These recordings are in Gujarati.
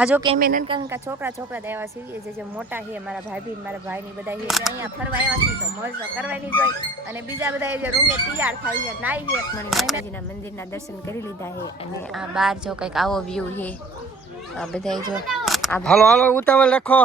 આ જો કે મેં નનકા છોકરા આવ્યા છીએ જે મોટા છે મારા ભાભી મારા ભાઈની બધા અહીંયા ફરવા આવ્યા છીએ તો મોજ કરવાની જ હોય અને બીજા બધા જે રૂમે તૈયાર થાય છે નાઈ છે મણીજીના મંદિરના દર્શન કરી લીધા છે અને આ બહાર જો કંઈક આવો વ્યૂ છે આ બધા જો હાલો હાલો ઉતાવળ રાખો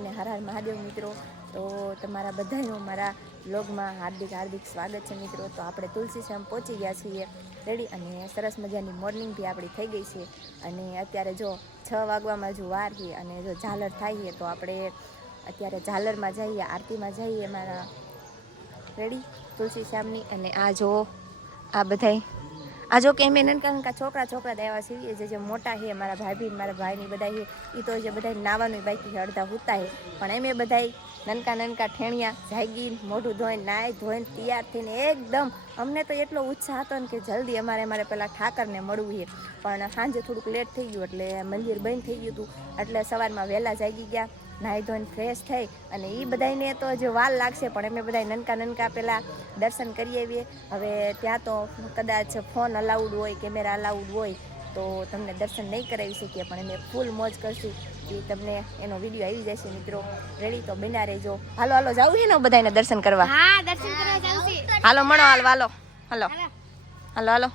અને હર હર મહાદેવ મિત્રો તો તમારા બધાનું મારા બ્લોગમાં હાર્દિક સ્વાગત છે મિત્રો તો આપણે તુલસીશ્યામ પહોંચી ગયા છીએ રેડી અને સરસ મજાની મોર્નિંગ બી આપણી થઈ ગઈ છે અને અત્યારે જો 6 વાગવામાં જો વાર છે અને જો ઝાલર થાય છે તો આપણે અત્યારે ઝાલરમાં જઈએ આરતીમાં જઈએ મારા રેડી તુલસીશ્યામની અને આ જો આ બધાય આ જો કે મેં નનકા છોકરા આવ્યા છીએ જે મોટા છે મારા ભાભી મારા ભાઈની બધા છે એ તો જે બધા નાવાનું બાકી છે અડધા હોતા છે પણ એમ બધા નનકા ઠેણિયા જાગી મોઢું ધોઈને નાય ધોઈને તૈયાર થઈને એકદમ અમને તો એટલો ઉત્સાહ હતો ને કે જલ્દી અમારે પેલા ઠાકરને મળવું છે પણ સાંજે થોડુંક લેટ થઈ ગયું એટલે મંદિર બંધ થઈ ગયું હતું એટલે સવારમાં વહેલા જાગી ગયા નાહી ધોઈને ફ્રેશ થઈ અને એ બધાને તો જે વાર લાગશે પણ અમે બધા નનકા પહેલાં દર્શન કરી આવીએ હવે ત્યાં તો કદાચ ફોન અલાઉડ હોય કેમેરા અલાઉડ હોય તો તમને દર્શન નહીં કરાવી શકીએ પણ અમે ફૂલ મોજ કરશું એ તમને એનો વિડીયો આવી જશે મિત્રો રેડી તો બના રહેજો હાલો જાવું છે ને બધાને દર્શન કરવા હાલો મળો હાલો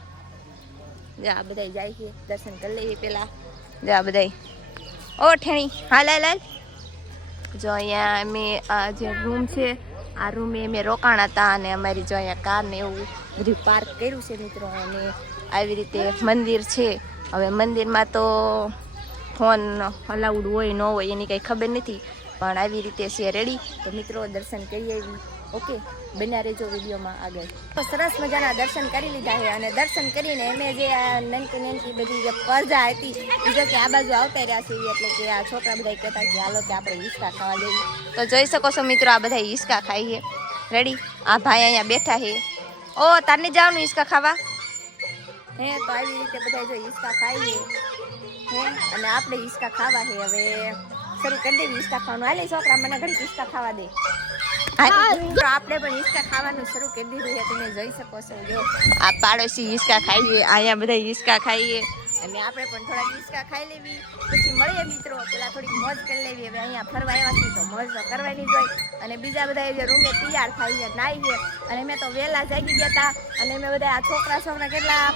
જા બધા જાય છે દર્શન કરી લઈએ પેલા જા બધા ઓ ઠેણી હાલ જો અહીંયા અમે આ જે રૂમ છે આ રૂમે અમે રોકાણા હતા અને અમારી જો અહીંયા કાર ને એવું બધું પાર્ક કર્યું છે મિત્રો અને આવી રીતે મંદિર છે હવે મંદિરમાં તો ફોન અલાઉડ હોય ન હોય એની કંઈ ખબર નથી પણ આવી રીતે છે રેડી તો મિત્રો દર્શન કરી આવી ઓકે બન્યા રહેજો વિડીયોમાં આગળ તો સરસ મજાના દર્શન કરી લીધા છે અને દર્શન કરીને અમે જે આ નાનકી બધી જે પરજા હતી એ જો કે આ બાજુ આવતા રહ્યા છીએ એટલે કે આ છોકરા બધા કહેતા કે હાલો કે આપણે હિસકા ખાવા જઈએ તો જોઈ શકો છો મિત્રો આ બધા હિસકા ખાઈએ રેડી આ ભાઈ અહીંયા બેઠા છે ઓ તારને જવાનું હિસકા ખાવા હે તો આવી રીતે બધા જો હિસકા ખાઈએ હે અને આપણે હિસકા ખાવા છે હવે શરૂ કરી દેવી હિસકા ખાવાનું હાલે છોકરા મને ઘડી હિસકા ખાવા દે આપણે પણ હિસકા ખાવાનું શરૂ કરી દીધું છે તમે જોઈ શકો છો જો આ પાડોશી હિસકા ખાઈએ અહીંયા બધા હિસકા ખાઈએ અને આપણે પણ થોડા હિસકા ખાઈ લેવી પછી મળીએ મિત્રો પેલા થોડીક મોજ કરી લેવી હવે અહીંયા ફરવા આવ્યા છીએ તો મોજ કરવાની જ હોય અને બીજા બધા જે રૂમે તૈયાર થાય છે નાઈ છે અને મેં તો વહેલા જાગી ગયા હતા અને મેં બધા આ છોકરા કેટલા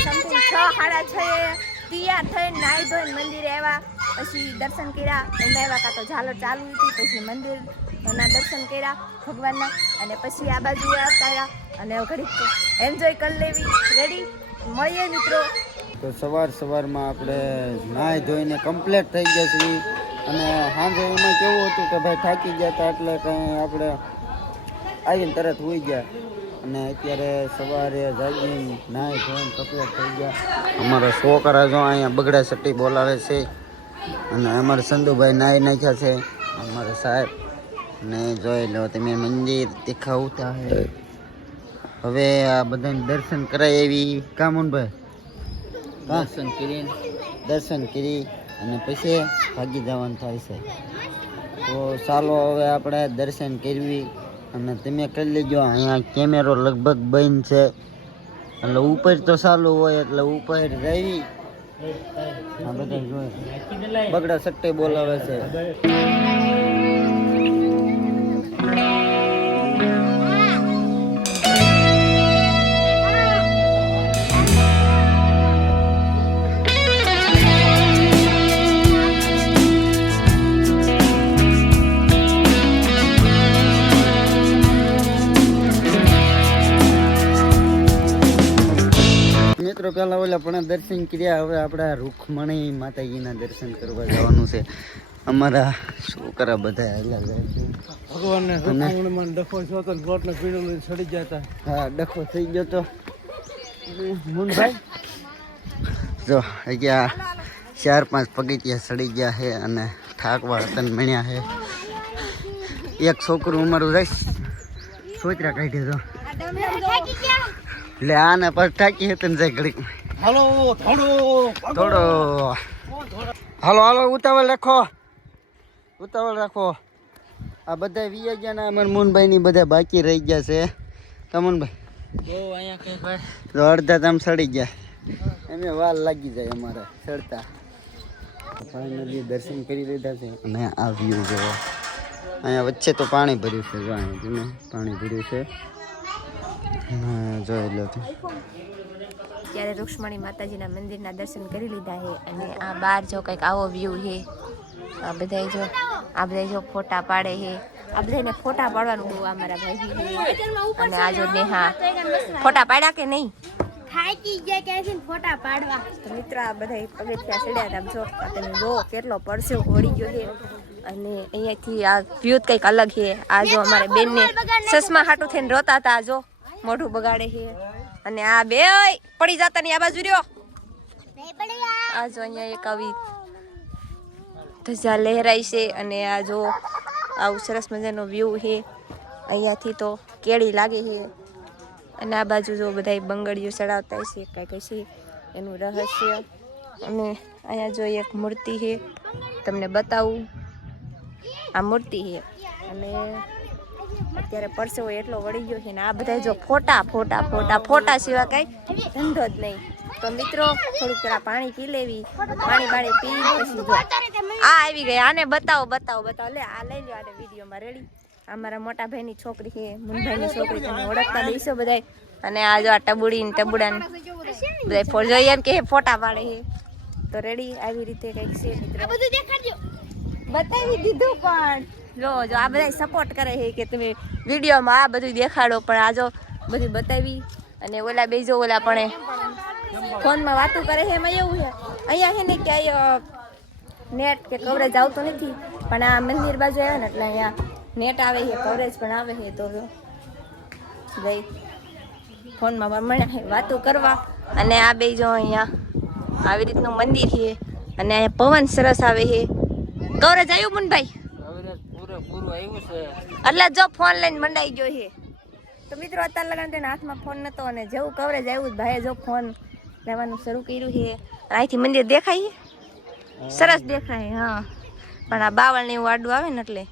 સમથિંગ 6:30 તૈયાર થઈને નાઈ ધોઈને મંદિરે આવ્યા પછી દર્શન કર્યા એમાં આવ્યા કાં તો ઝાલર ચાલુ હતી પછી મંદિરના દર્શન કર્યા ભગવાનના અને પછી આ બાજુ આવ્યા અને ઘડીક એન્જોય કરી લેવી રેડી મળીએ મિત્રો તો સવારમાં આપણે નાહી ધોઈને કમ્પ્લીટ થઈ ગયા છીએ અને સાંજે એમાં કેવું હતું કે ભાઈ થાકી ગયા હતા એટલે કંઈ આપણે આવીને તરત હોઈ ગયા અને અત્યારે સવારે જાગીને નાહી ધોઈને કમ્પ્લીટ થઈ ગયા અમારા છોકરા જો અહીંયા બગડા સટ્ટી બોલાવે છે અને અમારા સંધુભાઈ નાહી નાખ્યા છે અમારા સાહેબ ને જોઈ લો તમે મંદિર દેખાવતા હે હવે આ બધાને દર્શન કરાય એવી કામુનભાઈ દર્શન કરી અને પછી ભાગી જવાનું થાય છે તો ચાલો હવે આપણે દર્શન કરવી અને તમે કરી લેજો અહીંયા કેમેરો લગભગ બંધ છે એટલે ઉપર તો ચાલુ હોય એટલે ઉપર રહી આ બધા જોઈએ બગડા સટ્ટે બોલાવે છે મિત્રો પેલા ઓલા પણ દર્શન કર્યા હવે આપણે રૂખમણી માતાજીના દર્શન કરવા જવાનું છે અમારા છોકરા બધા હેલા જાય છે ભગવાનને રૂખમણીમાં ડખો છો તો લોટનો પીડો લઈને સડી જતા હા ડખો થઈ ગયો તો મુનભાઈ જો અહીંયા 4-5 પગથિયા સડી ગયા છે અને થાકવા તન મળ્યા છે એક છોકરું અમારું રહીશ સોચરા કાઢી દો એટલે આને પર થાકી હે તને જાય ઘડીક હાલો થોડો હાલો ઉતાવળ રાખો આ બધા વીયા ગયા ને અમારા મુનભાઈ ની બધા બાકી રહી ગયા છે તમનભાઈ બહુ અહીંયા કઈ ભાઈ તો અડધા તામ સડી ગયા એમે વાર લાગી જાય અમારે ચડતા ફાઇનલી દર્શન કરી લીધા છે અને આ વ્યૂ જોવો અહીંયા વચ્ચે તો પાણી ભર્યું છે જો અહીંયા તમે પાણી ભર્યું છે જોઈ લો તો ત્યારે રૂક્ષ્મણી માતાજીના મંદિરના દર્શન કરી લીધા છે અને આ બહાર જો કંઈક આવો વ્યૂ છે આ બધા જો ફોટા પાડે છે આ બધાને ફોટા પાડવાનું બહુ અમારા ભાઈ છે અને આ જો નેહા ફોટા પાડ્યા કે નહીં થાકી ગયા ક્યાંથી ફોટા પાડવા. તો મિત્રો આ બધા પગથિયા ચડ્યા હતા જો આ તમે જો કેટલો પરસેવો વળી ગયો છે અને અહીંયાથી આ વ્યૂ કંઈક અલગ છે આ જો અમારે બેનને ચશ્મા હાટું થઈને રોતા હતા આ જો મોઢું બગાડે છે અને આ બે પડી જતા ની આ બાજુ રહ્યો આ જો અહીંયા એક આવી ધજા લહેરાઈ છે અને આ જો આવું સરસ મજાનો વ્યૂ છે અહીંયાથી તો કેળી લાગે છે અને આ બાજુ જો બધા બંગડીઓ ચડાવતા છે કાંઈક છે એનું રહસ્ય અને અહીંયા જો એક મૂર્તિ છે તમને બતાવું આ મૂર્તિ છે અને અત્યારે પરસેવો એટલો વળી ગયો છે ને આ બધા જો ફોટા સિવાય કાંઈ ધંધો જ નહીં તો મિત્રો થોડુંક પેલા પાણી પી લેવી પાણી પી પછી જો આ આવી ગઈ આને બતાવો લે આ લઈ લો આને વિડીયોમાં રેડી અમારા મોટા ભાઈની છોકરી છે મુનભાઈની છોકરી તમે ઓળખતા દઈશો બધા અને આ જો આ ટબુડી ને ટબુડા બધા જોઈએ એમ કે ફોટા પાડે છે તો રેડી આવી રીતે કંઈક છે મિત્રો બતાવી દીધું પણ જો આ બધા સપોર્ટ કરે છે કે તમે વિડીયોમાં આ બધું દેખાડો પણ આ જો બધું બતાવી અને ઓલા બે જો ઓલા પણ ફોનમાં વાતો કરે છે એમાં એવું છે અહીંયા છે ને ક્યાંય નેટ કે કવરેજ આવતું નથી પણ આ મંદિર બાજુ આવે ને એટલે અહીંયા નેટ આવે છે કવરેજ પણ આવે છે તો ગઈ ફોનમાં મળ્યા છે વાતો કરવા અને આ બે જો અહીંયા આવી રીતનું મંદિર છે અને અહીંયા પવન સરસ આવે છે કવરેજ આવ્યું મુનભાઈ પૂરું આવ્યું છે એટલે જો ફોન લઈને મંડાઈ ગયો છે તો મિત્રો અત્યારે લગાને તેના હાથમાં ફોન નતો અને જેવું કવરેજ આવ્યું ભાઈએ જો ફોન લેવાનું શરૂ કર્યું છે અહીંથી મંદિર દેખાય સરસ દેખાય હા પણ આ બાવળ ને એવું આડું આવે ને એટલે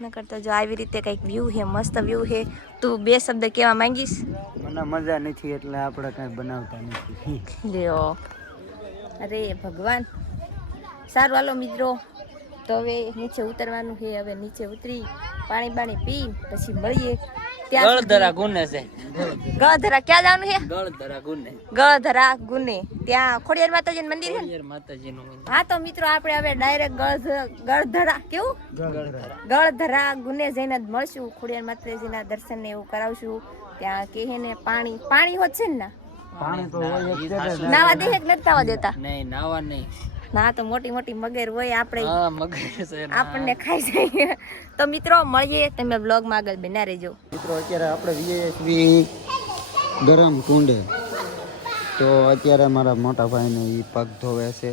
ન કરતા જો આવી રીતે કંઈક વ્યૂ છે મસ્ત વ્યૂ છે તું બે શબ્દ કહેવા માંગીશ મને મજા નથી એટલે આપણે કાંઈ બનાવતા નથી લ્યો અરે ભગવાન સારું હાલો મિત્રો તો હવે નીચે ઉતરવાનું છે હવે નીચે ઉતરી પાણી પી પછી મળીએ ગળધરા ગુને છે ગળધરા ક્યાં જવાનું છે ગળધરા ગુને ગળધરા ગુને ત્યાં ખોડિયાર માતાજીનું મંદિર છે ને? માતાજીનું હા તો મિત્રો આપણે હવે ડાયરેક્ટ ગળધરા કેવું ગળધરા ગુને જઈને જ મળશું ખોડિયાર માતાજીના દર્શન ને એવું કરાવશું ત્યાં કે ને પાણી હોત છે ને પાણી તો હોય જ છે ને. નાવા દે કે નથી નાવા દેતા નહીં નાવા નહીં ના તો મોટી મગર હોય આપણે હા મગર છે આપણને ખાઈ જાય તો મિત્રો મળીએ તમે બ્લોગમાં આગળ બના રહેજો મિત્રો અત્યારે આપણે વીએસવી ગરમ કુંડે તો અત્યારે મારા મોટા ભાઈને એ પગ ધોવે છે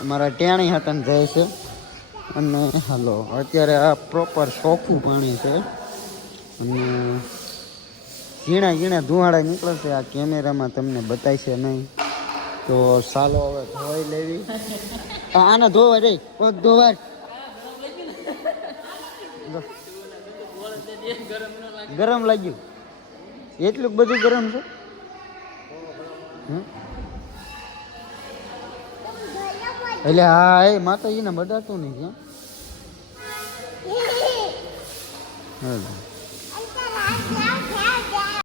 અમારા ટેણી હાટન જાય છે અને હાલો અત્યારે આ પ્રોપર ચોખ્ખું પાણી છે અને ઝીણા ધુવાડા નીકળે છે આ કેમેરામાં તમને બતાવશે નહીં તો ચાલો હવે ધોઈ લેવી આને ધોવા રે પગ ધોવા ગરમ લાગ્યું એટલું બધું ગરમ છે એટલે હા એ માતાજીને બધાતું નહીં ક્યાં